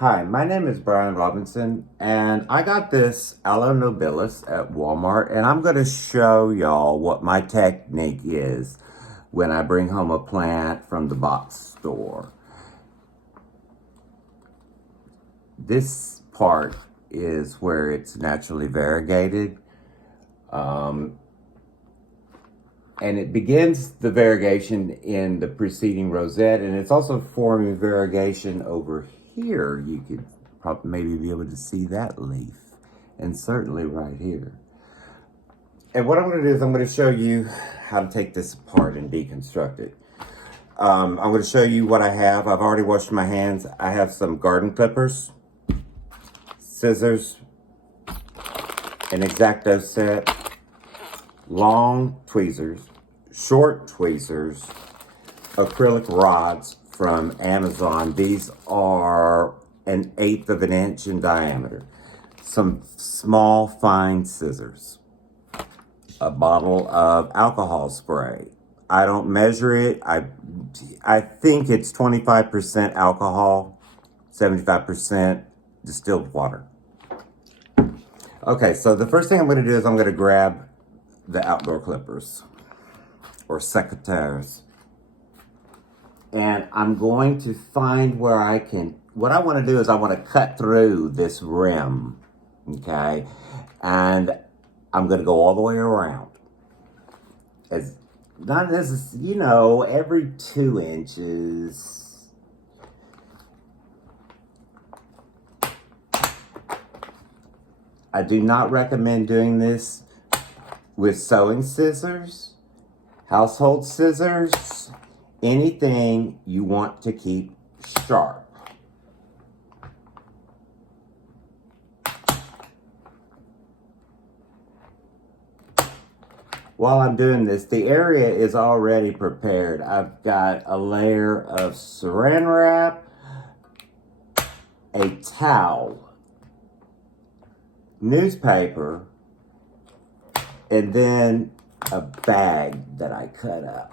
Hi, my name is Brian Robinson, and I got this Aloe nobilis at Walmart, and I'm going to show y'all what my technique is when I bring home a plant from the box store. This part is where it's naturally variegated, and it begins the variegation in the preceding rosette, and it's also forming variegation over here. You could probably maybe be able to see that leaf, and certainly right here. And what I'm going to do is I'm going to show you how to take this apart and deconstruct it. I'm going to show you what I have. I've already washed my hands. I have some garden clippers, scissors, an X-Acto set, long tweezers, short tweezers, acrylic rods from Amazon. These are 1/8 of an inch in diameter. Some small fine scissors. A bottle of alcohol spray. I don't measure it. I think it's 25% alcohol, 75% distilled water. Okay, so the first thing I'm going to do is I'm going to grab the outdoor clippers or secateurs. And I'm going to find where I can, what I want to do is I want to cut through this rim, okay? And I'm going to go all the way around. As not as, you know, every 2 inches. I do not recommend doing this with sewing scissors, household scissors, anything you want to keep sharp. While I'm doing this, the area is already prepared. I've got a layer of saran wrap, a towel, newspaper, and then a bag that I cut up.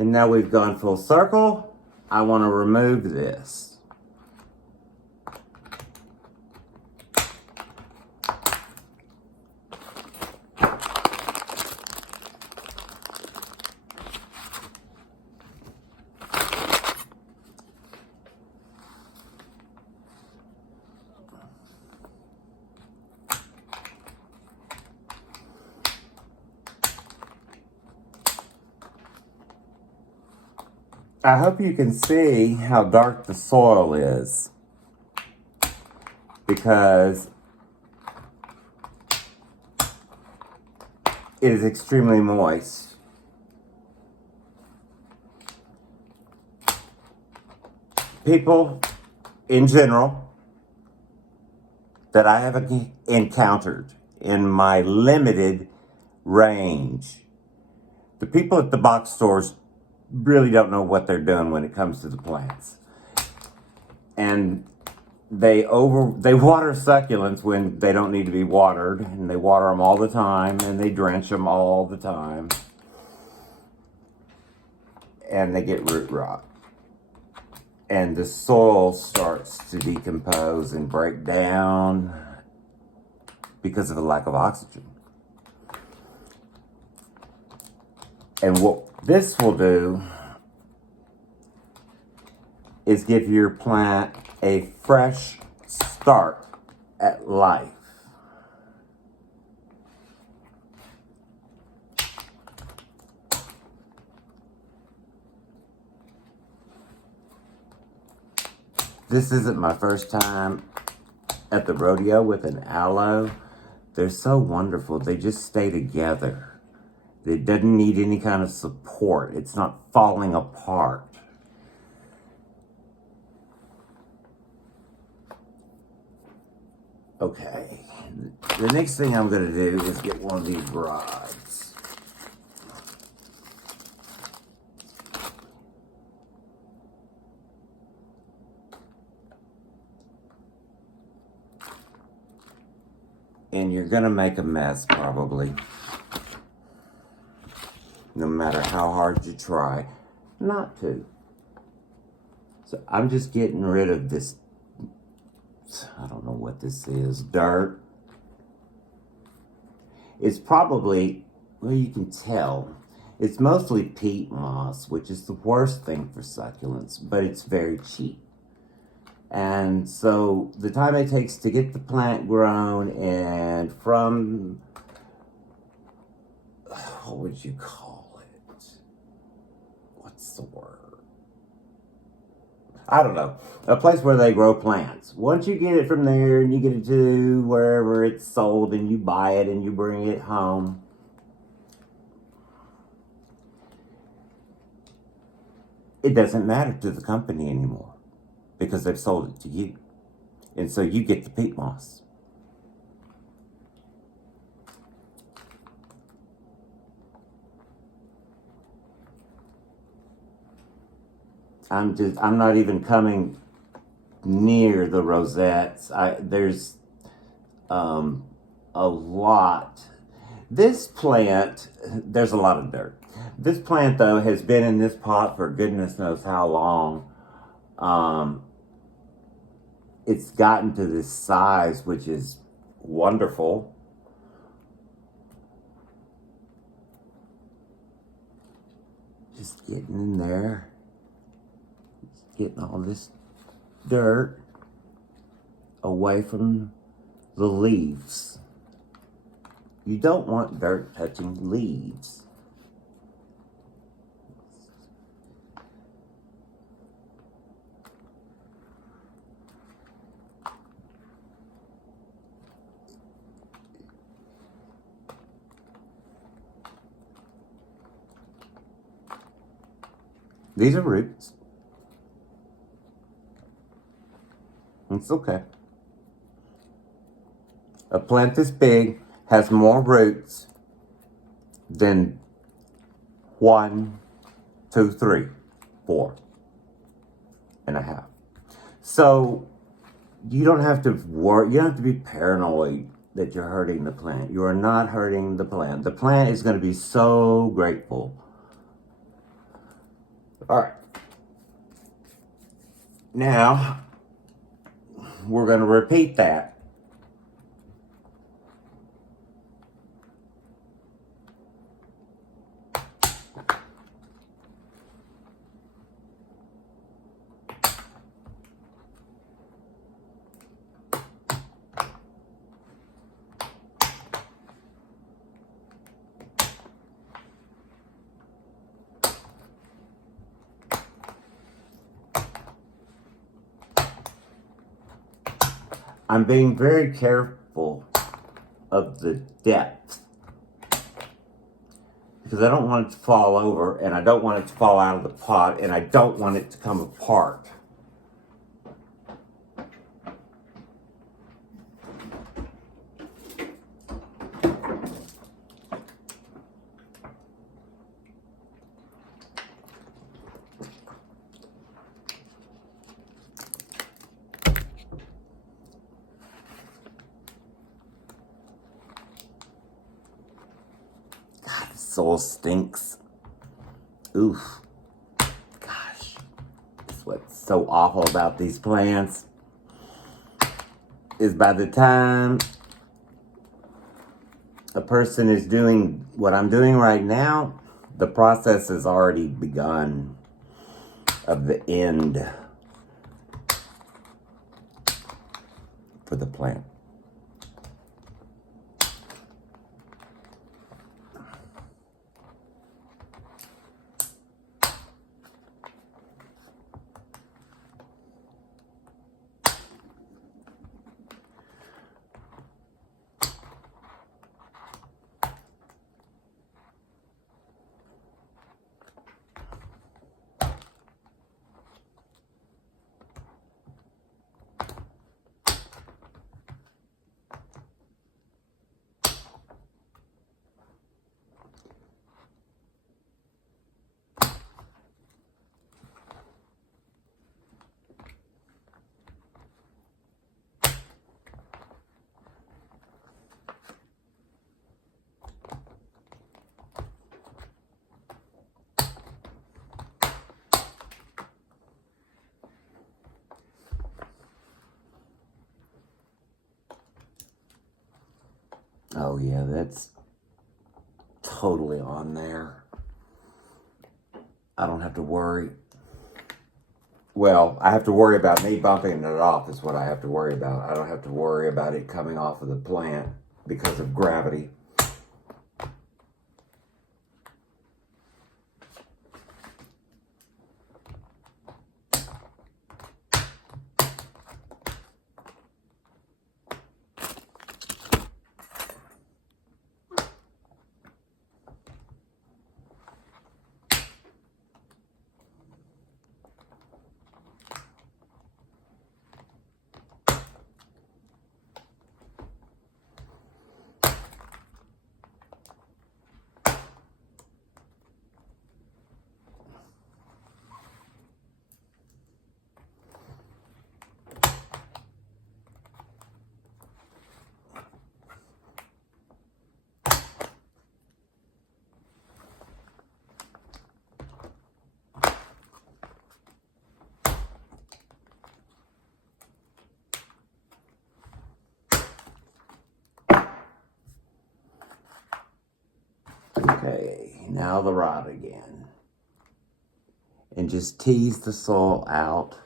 And now we've gone full circle. I want to remove this. I hope you can see how dark the soil is, because it is extremely moist. People in general that I have encountered in my limited range, the people at the box stores really don't know what they're doing when it comes to the plants. And they water succulents when they don't need to be watered, and they water them all the time, and they drench them all the time. And they get root rot. And the soil starts to decompose and break down because of a lack of oxygen. And what this will do is give your plant a fresh start at life. This isn't my first time at the rodeo with an aloe. They're so wonderful. They just stay together. It doesn't need any kind of support. It's not falling apart. Okay. The next thing I'm going to do is get one of these rods. And you're gonna make a mess probably. No matter how hard you try not to. So I'm just getting rid of this, I don't know what this is, dirt. It's probably, well, you can tell, it's mostly peat moss, which is the worst thing for succulents, but it's very cheap. And so the time it takes to get the plant grown and from, what would you call it? What's the word? I don't know. A place where they grow plants. Once you get it from there and you get it to wherever it's sold and you buy it and you bring it home, it doesn't matter to the company anymore because they've sold it to you. And so you get the peat moss. I'm not even coming near the rosettes. There's a lot. This plant, there's a lot of dirt. This plant, though, has been in this pot for goodness knows how long. It's gotten to this size, which is wonderful. Just getting in there. Getting all this dirt away from the leaves. You don't want dirt touching leaves. These are roots. It's okay. A plant this big has more roots than 1, 2, 3, 4 and a half. So you don't have to worry. You don't have to be paranoid that you're hurting the plant. You are not hurting the plant. The plant is going to be so grateful. All right. Now, we're going to repeat that. I'm being very careful of the depth because I don't want it to fall over and I don't want it to fall out of the pot and I don't want it to come apart. Soil stinks. Oof. Gosh. That's what's so awful about these plants is by the time a person is doing what I'm doing right now, the process has already begun of the end for the plant. Oh yeah, that's totally on there. I don't have to worry. Well, I have to worry about me bumping it off is what I have to worry about. I don't have to worry about it coming off of the plant because of gravity. Okay, now the rod again. And just tease the soil out.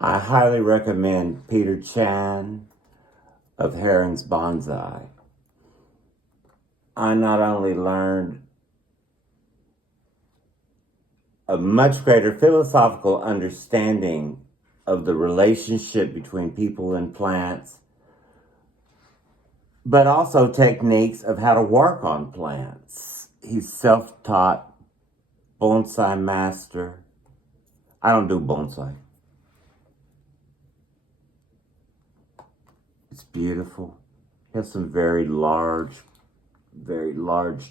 I highly recommend Peter Chan of Heron's Bonsai. I not only learned a much greater philosophical understanding of the relationship between people and plants, but also techniques of how to work on plants. He's self-taught bonsai master. I don't do bonsai. It's beautiful. He has some very large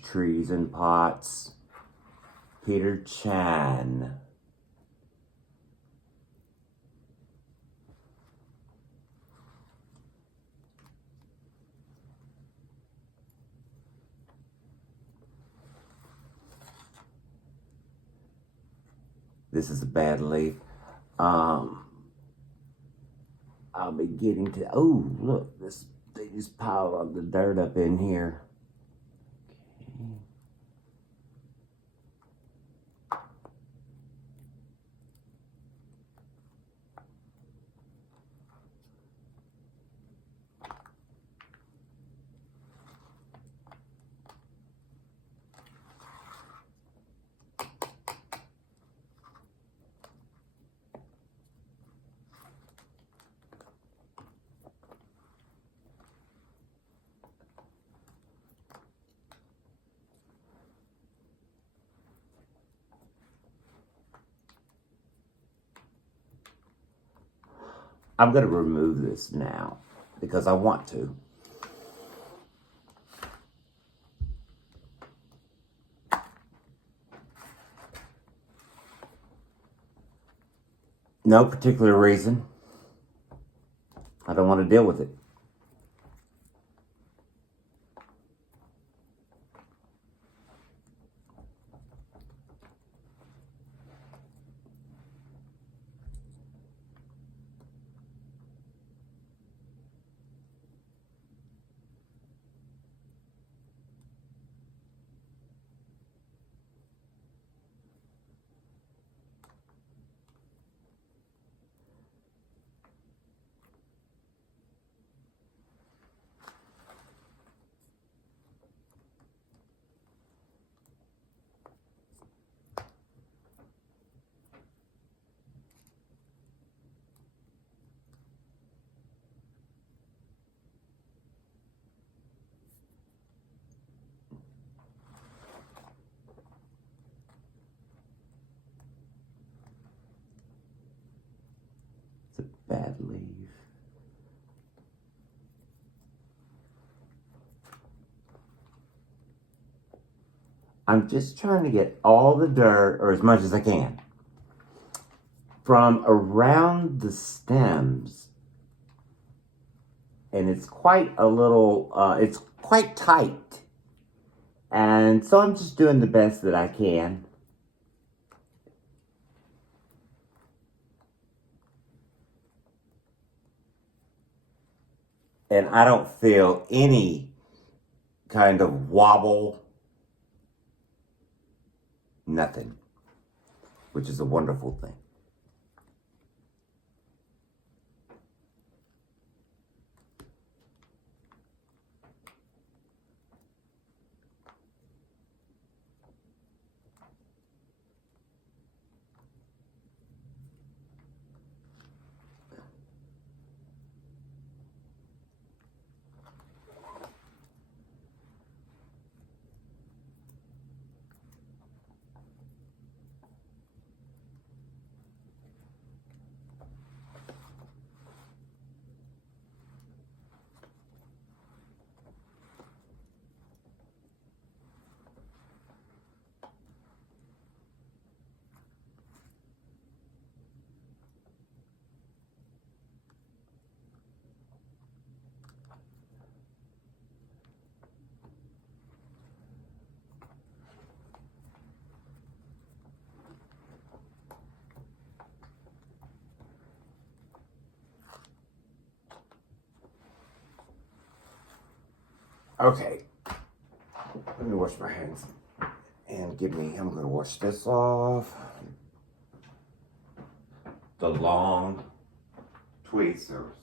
trees in pots. Peter Chan. This is a bad leaf. I'll be getting to, oh, look, they just piled all the dirt up in here. Okay. I'm going to remove this now because I want to. No particular reason. I don't want to deal with it. bad leaf. I'm just trying to get all the dirt, or as much as I can, from around the stems. And it's quite a little, it's quite tight. And so I'm just doing the best that I can. And I don't feel any kind of wobble. Nothing. Which is a wonderful thing. Okay, let me wash my hands and I'm gonna wash this off. The long tweezers.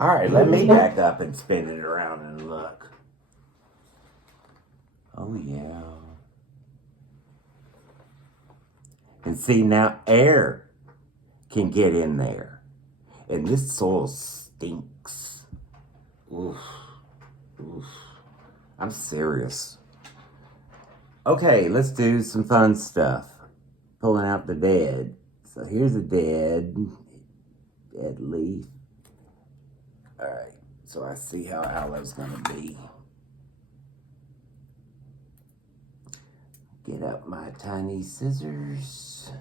All right, let me back up and spin it around and look. Oh, yeah. And see, now air can get in there. And this soil stinks. Oof. Oof. I'm serious. Okay, let's do some fun stuff. Pulling out the dead. So here's a dead leaf. All right, so I see how aloe's gonna be. Get up my tiny scissors.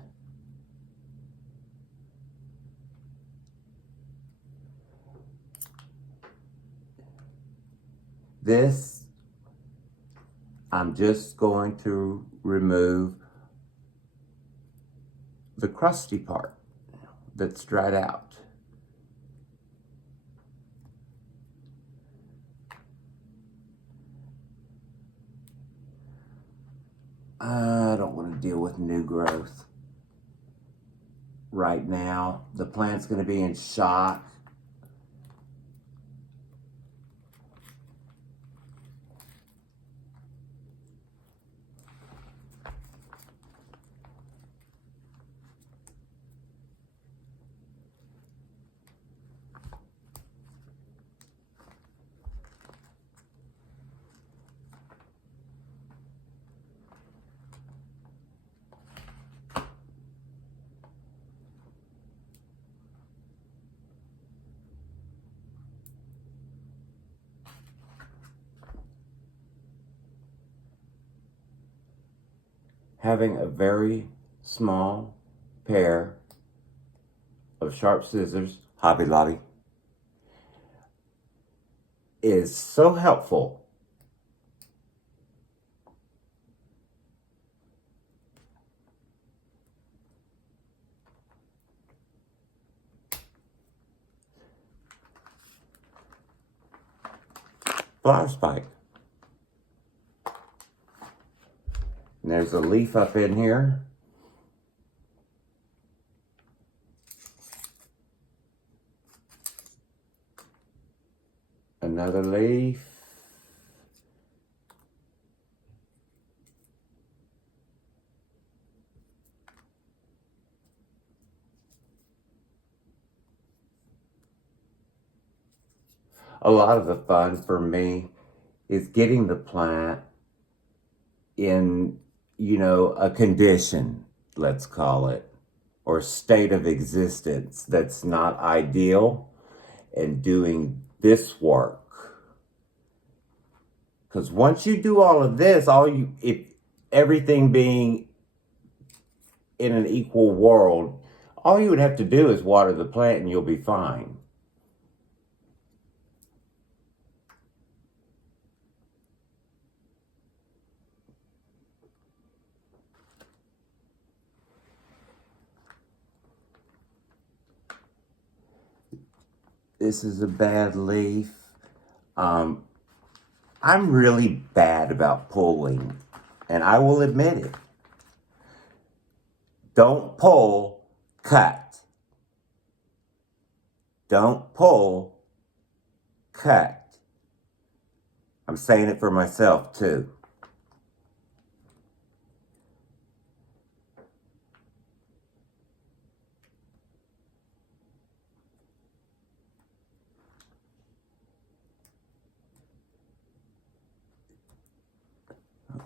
This, I'm just going to remove the crusty part that's dried out. I don't want to deal with new growth right now. The plant's going to be in shock. Having a very small pair of sharp scissors, Hobby Lobby, is so helpful. Flower spike. And there's a leaf up in here. Another leaf. a lot of the fun for me is getting the plant in, a condition, let's call it, or state of existence that's not ideal, and doing this work. Because once you do all of this, if everything being in an equal world, all you would have to do is water the plant and you'll be fine. This is a bad leaf. I'm really bad about pulling, and I will admit it. Don't pull, cut. Don't pull, cut. I'm saying it for myself too.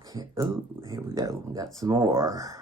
Okay, oh, here we go. We got some more.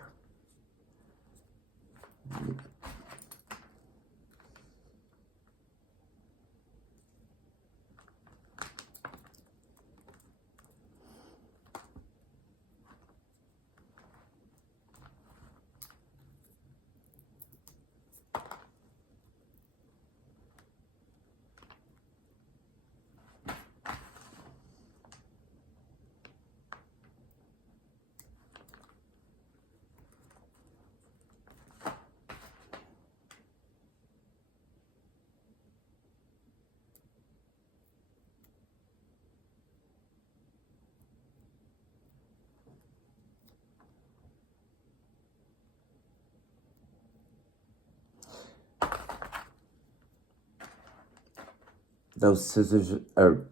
Those tweezers are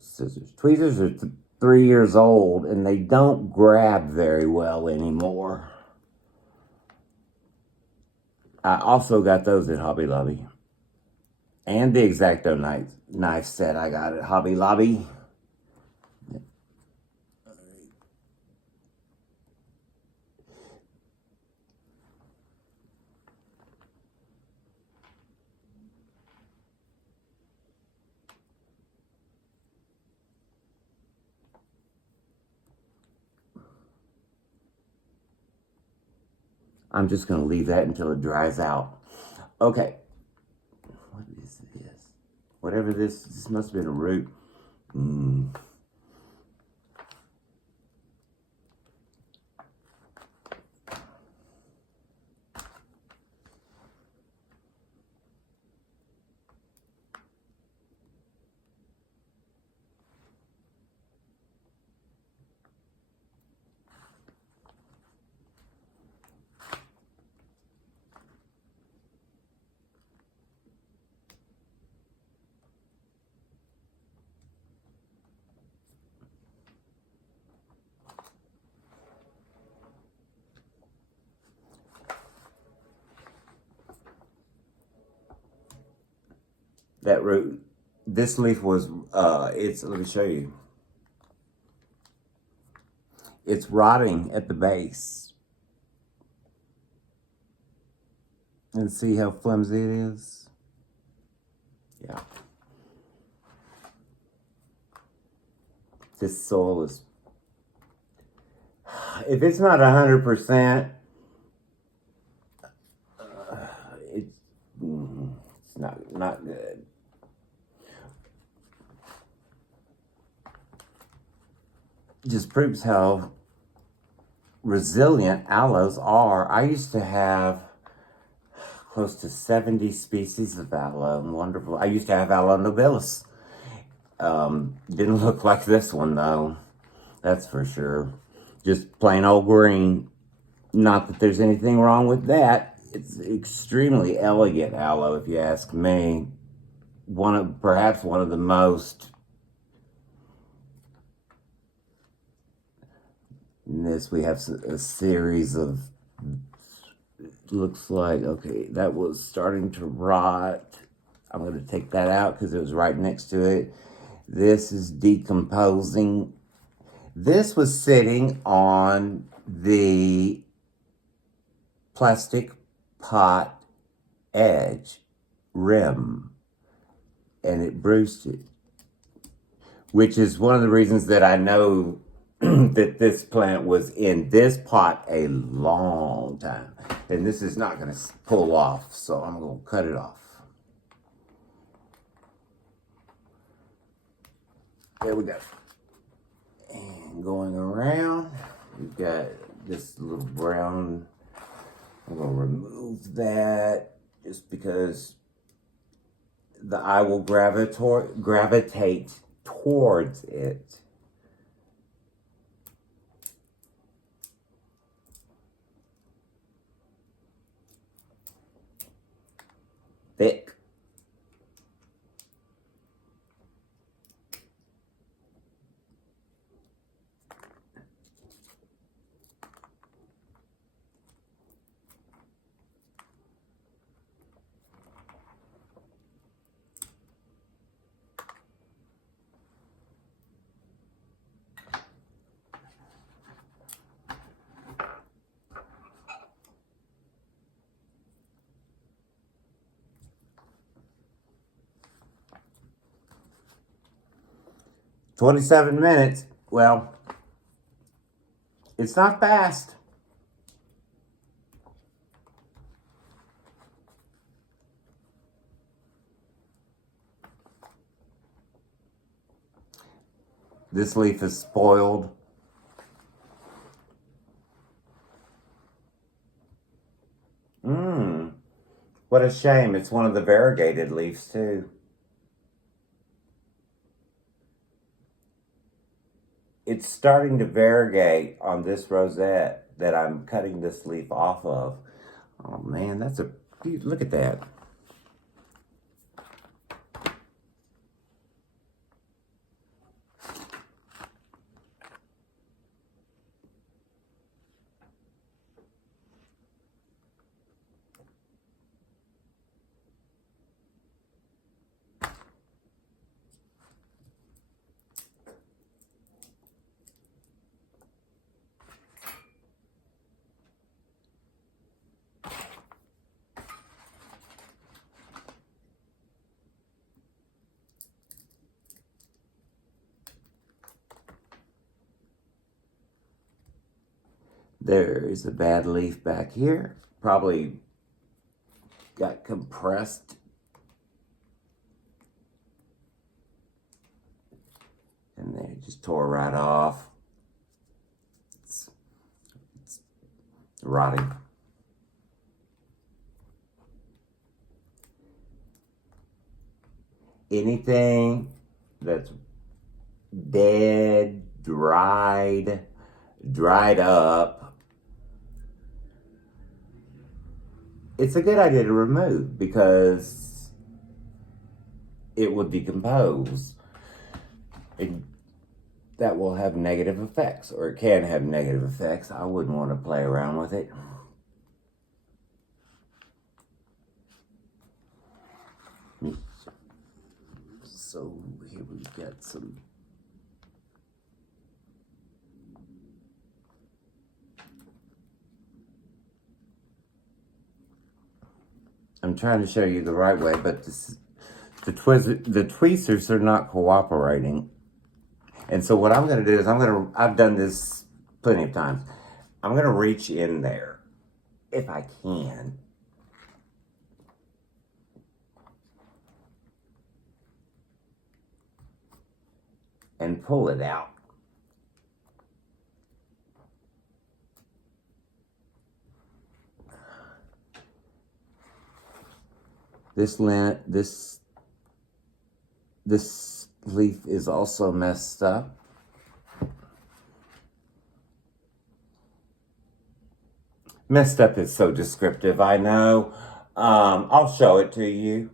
3 years old and they don't grab very well anymore. I also got those at Hobby Lobby. And the X-Acto knife set I got at Hobby Lobby. I'm just going to leave that until it dries out. Okay. What is this? Whatever this must have been a root. That root, this leaf was, let me show you. It's rotting at the base. And see how flimsy it is? Yeah. This soil is, if it's not 100%, it's not good. Just proves how resilient aloes are. I used to have close to 70 species of aloe, and wonderful. I used to have Aloe nobilis. Didn't look like this one though, that's for sure. Just plain old green. Not that there's anything wrong with that. It's extremely elegant aloe, if you ask me. Perhaps one of the most. In this, we have a series of, looks like, okay, that was starting to rot. I'm going to take that out because it was right next to it. This is decomposing. This was sitting on the plastic pot edge rim, and it bruised it, which is one of the reasons that I know that this plant was in this pot a long time. And this is not going to pull off, so I'm going to cut it off. There we go. And going around, we've got this little brown. I'm going to remove that just because the eye will gravitate towards it. Thick. "27 minutes. Well, it's not fast. This leaf is spoiled. What a shame. It's one of the variegated leaves, too. It's starting to variegate on this rosette that I'm cutting this leaf off of. Oh, man, that's a... Look at that. There is a bad leaf back here. Probably got compressed. And then it just tore right off. It's rotting. Anything that's dead, dried up, it's a good idea to remove because it will decompose. That will have negative effects, or it can have negative effects. I wouldn't want to play around with it. So here we've got some... I'm trying to show you the right way, but the tweezers are not cooperating. And so what I'm going to do is I've done this plenty of times. I'm going to reach in there, if I can, and pull it out. This leaf is also messed up. Messed up is so descriptive, I know. I'll show it to you.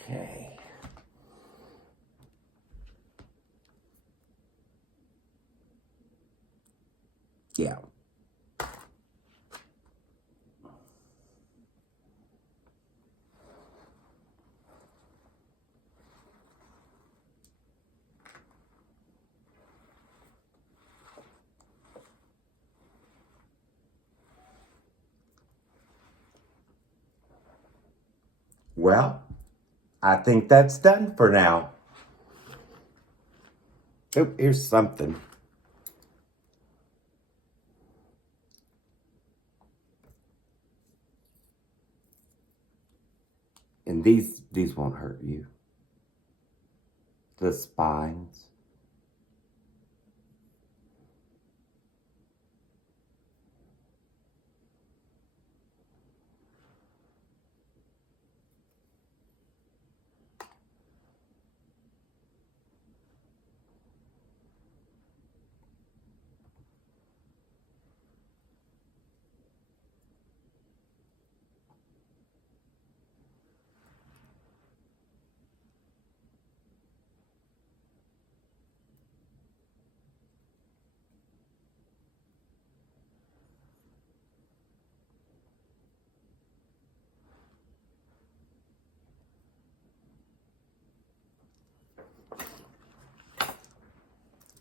Okay. Yeah. Well, I think that's done for now. Oh, here's something. And these won't hurt you. The spines.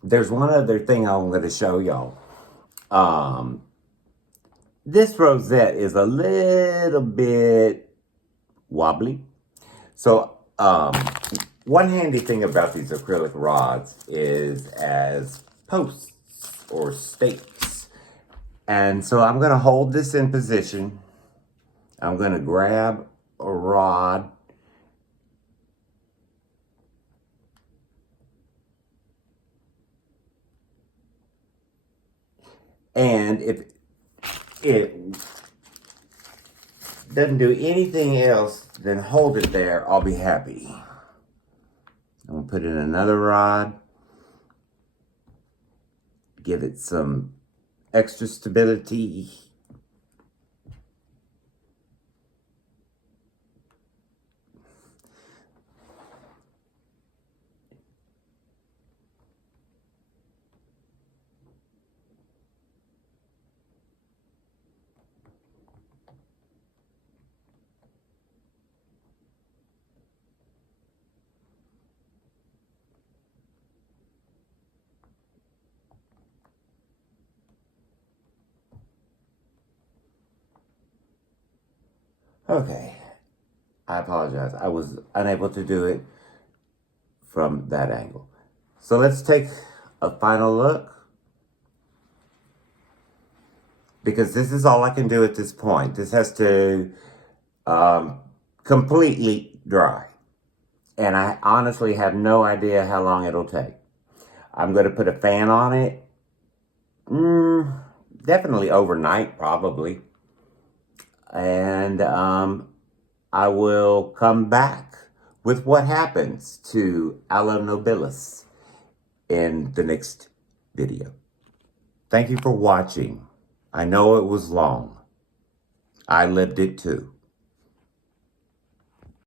There's one other thing I'm going to show y'all. This rosette is a little bit wobbly. So, one handy thing about these acrylic rods is as posts or stakes. And so I'm going to hold this in position. I'm going to grab a rod. And if it doesn't do anything else than hold it there, I'll be happy. I'm going to put in another rod. Give it some extra stability. Okay, I apologize. I was unable to do it from that angle. So let's take a final look. Because this is all I can do at this point. This has to completely dry. And I honestly have no idea how long it'll take. I'm going to put a fan on it. Definitely overnight, probably. And I will come back with what happens to Aloe nobilis in the next video. Thank you for watching. I know it was long. I lived it too.